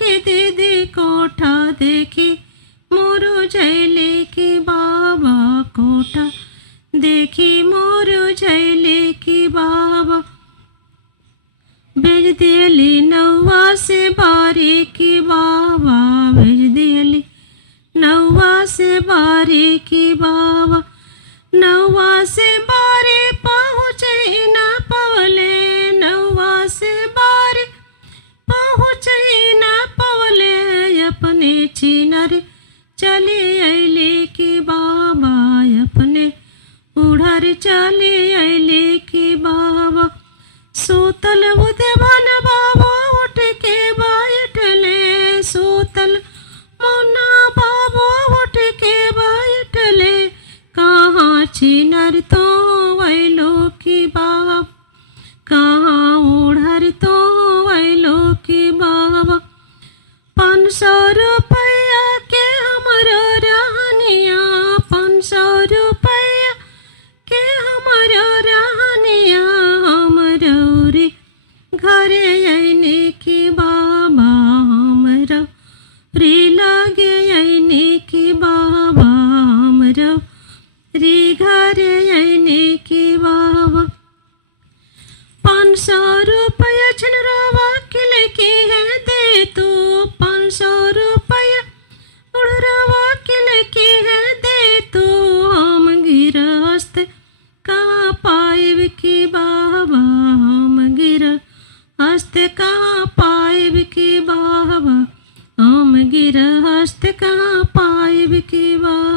के दीदी कोठा देखी मोरू झैले की बाबा कोठा देखी मोरू झैले की बाबा भेज दियली नौवा से बारी की बाबा भेज दियली नौवा से बारी की बाबा नौवा से बारी पहुँचे न पवले नौवा से बारी पहुँचे न पवले अपने छिनर चली अले की बाबा अपने उड़र चली अले की बाबा सूतल उद्यान बाबा उठ के बैठले सूतल मुन्ना बाबू उठ के बैठले कहाँ छिनर तो वैलो की बाबा कहाँ उड़र तो वैलो की बाबा 500 रुपया के हमरो रहनिया 500 रुपया के हमरो रहनिया हमरो रे घरे अने की बाबा हमरो रे लागे अने की बाबा हमरो रे घरे अने की बाबा 500 रुपया छनरवा किल की है दे तो 500 रुपया उड़रवा किल की है दे तो हम गिरस्त कहाँ पाइब की बाबा हम गिरस्त कहाँ पाइब की बाबा हम गिरस्त कहाँ पाइब की बाबा।